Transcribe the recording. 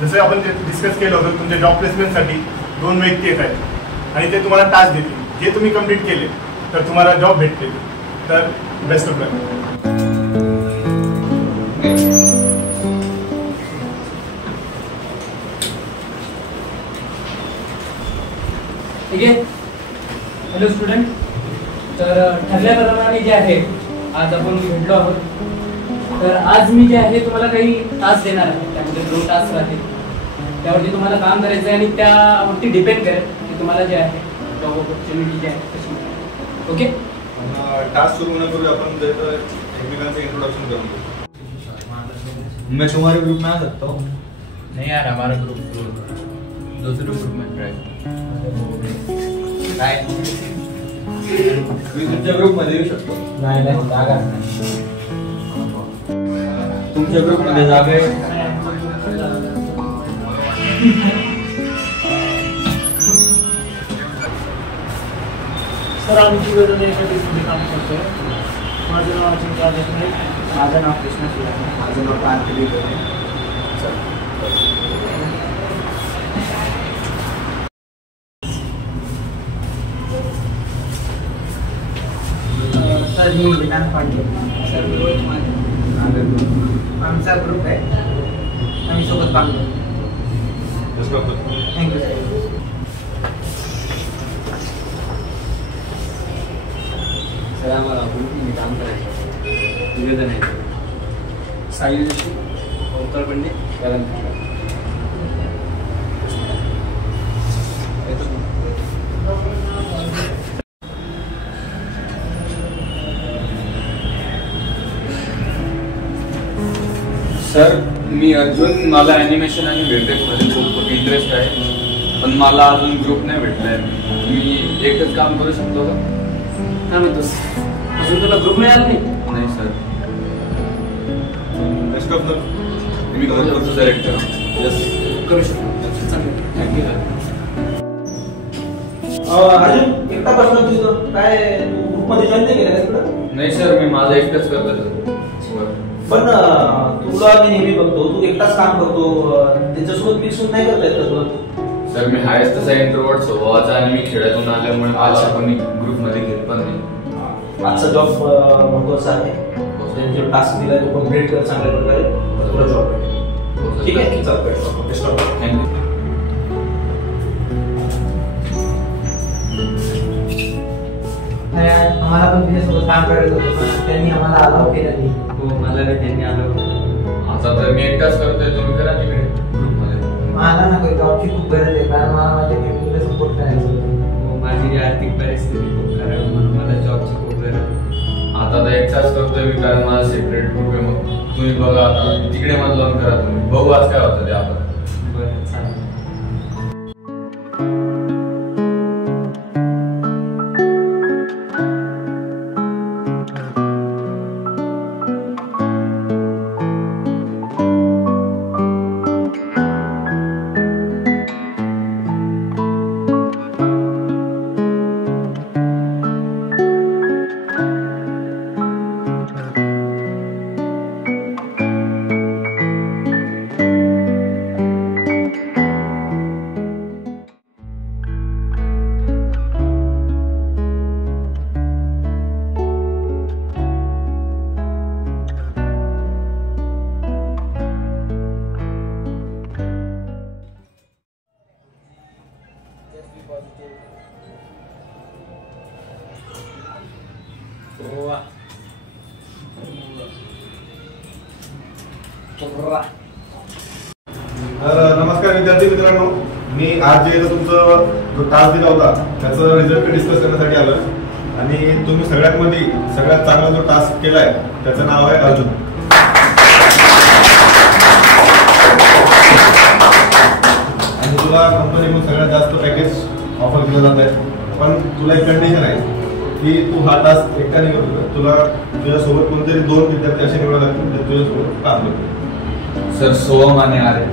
जसे आपण डिस्कस केलं होतं, तुमच्या जॉब प्लेसमेंटसाठी 2 व्यक्ती येत आहेत आणि ते तुम्हाला टास्क देतील. जे तुम्ही कंप्लीट केले तर तुम्हाला जॉब भेटतील. तर बेस्ट ऑफ लक. ठीक आहे. Hello student. तर ठरल्याप्रमाणे जे आहे आज आपण भेटलो आहोत. तर आज मी जे आहे तुम्हाला काही टास्क देणार आहे. त्यामध्ये 2 टास्क राहतील. त्यावरती तुम्हाला काम करायचं आहे आणि त्यावरती डिपेंड करेल की तुम्हाला जे आहे जॉब ऑपॉर्च्युनिटी जे आहे कशी मिळेल. ओके. टास्क सुरू होण्यापूर्वी आपण एकमेकांचं इंट्रोडक्शन करून घेऊ. मैं तुम्हारे ग्रुप में आ सकता हूँ? नहीं यार, हमारा ग्रुप दूसरे ग्रुप में ट्राई. मी तुमच्या ग्रुप मध्ये येऊ शकतो? नाही जागा नाही. तुमच्या ग्रुप मध्ये जागा आहे? सर, आम्ही तिघजण एका टीममध्ये काम करतोय. माझं नाव अजिंक्य नाईक. माझं नाव कृष्णा सुरेश. माझं नाव पार्थिव आहे. सर, मी विनान पांडे. सर, मी रोहित माने. आमचा ग्रुप आहे. आम्ही सोबत काम करतो. Thank you sir. सर, आम्हाला ग्रुपमध्ये काम करायचं. तिघजण आहेत. साहिल जोशी, ओंकार पंडे, गगन खंडे. सर, मी अर्जुन. मला ॲनिमेशन आणि व्हीएफएक्समध्ये खूप इंटरेस्ट आहे, पण मला अजून ग्रुप नाही भेटलाय. मी एकच काम करू शकतो का? काय म्हणतोस? अजून तुला ग्रुप मिळाला नाही? नाही सर. बेस्ट ऑफ लक. मी करू शकतो सिलेक्ट करा. यस, करू शकतो. चालेल. Thank you sir. अजून एकटा बसला तुझं काय? तू ग्रुपमध्ये जॉईन नाही केलं का तिकडं? नाही सर, मी माझं एकटाच करतो सर. पण तुला मी नेहमी बघतो तू एकटाच काम करतो. त्याच्यासोबत मिक्स होऊन नाही करता येत तुला? सर, मी हायस्ट तसा इंट्रोवर्ट स्वभावाचा आणि मी खेळातून आल्यामुळे मला कोणी ग्रुपमध्ये घेत पण नाही. आजचा जॉब महत्वाचा आहे. जो टास्क दिलाय तो कम्प्लीट कर चांगल्या प्रकारे, तुला जॉब भेटेल. ठीक आहे. चल, बेस्ट ऑफ लक. थँक्यू. आम्हाला पण तुझ्यासोबत काम करायचं होतं, पण त्यांनी आम्हाला अलाव केलं नाही. हो, मला त्यांनी आलं. आता तर मी एकटाच करतोय, तुम्ही करा तिकडे ग्रुपमध्ये. मला ना काही जॉबची खूप गरज आहे, कारण मला माझ्या फॅमिलीला सपोर्ट करायचं होतं. माझी आर्थिक परिस्थिती खूप खराब आहे, म्हणून मला जॉबची खूप गरज आहे. आता तर एकटाच करतोय मी, कारण माझा सेपरेट ग्रुप आहे. मग तुम्ही बघा, आता तिकडे मला लॉन करा तुम्ही. बघू आज काय होतं ते आपण. बरं, चालेल. नमस्कार विद्यार्थी मित्रांनो, मी आज जे तुमचं जो टास्क दिला होता त्याचं रिझल्ट डिस्कस करण्यासाठी आलो आणि तुम्ही सगळ्यांमध्ये सगळ्यात चांगला जो टास्क केलाय त्याचं नाव आहे अर्जुन. तुला कंपनीकडून सगळ्यात जास्त पॅकेज ऑफर केलं जात आहे. पण तुला एक कंडिशन आहे की तू हा टास्क एकट्याने करतो. तुला तुझ्यासोबत कोणतरी 2 विद्यार्थी असे निवडावे लागतील जे तुझ्यासोबत काम करतील. सर सोहम आणि आर्य.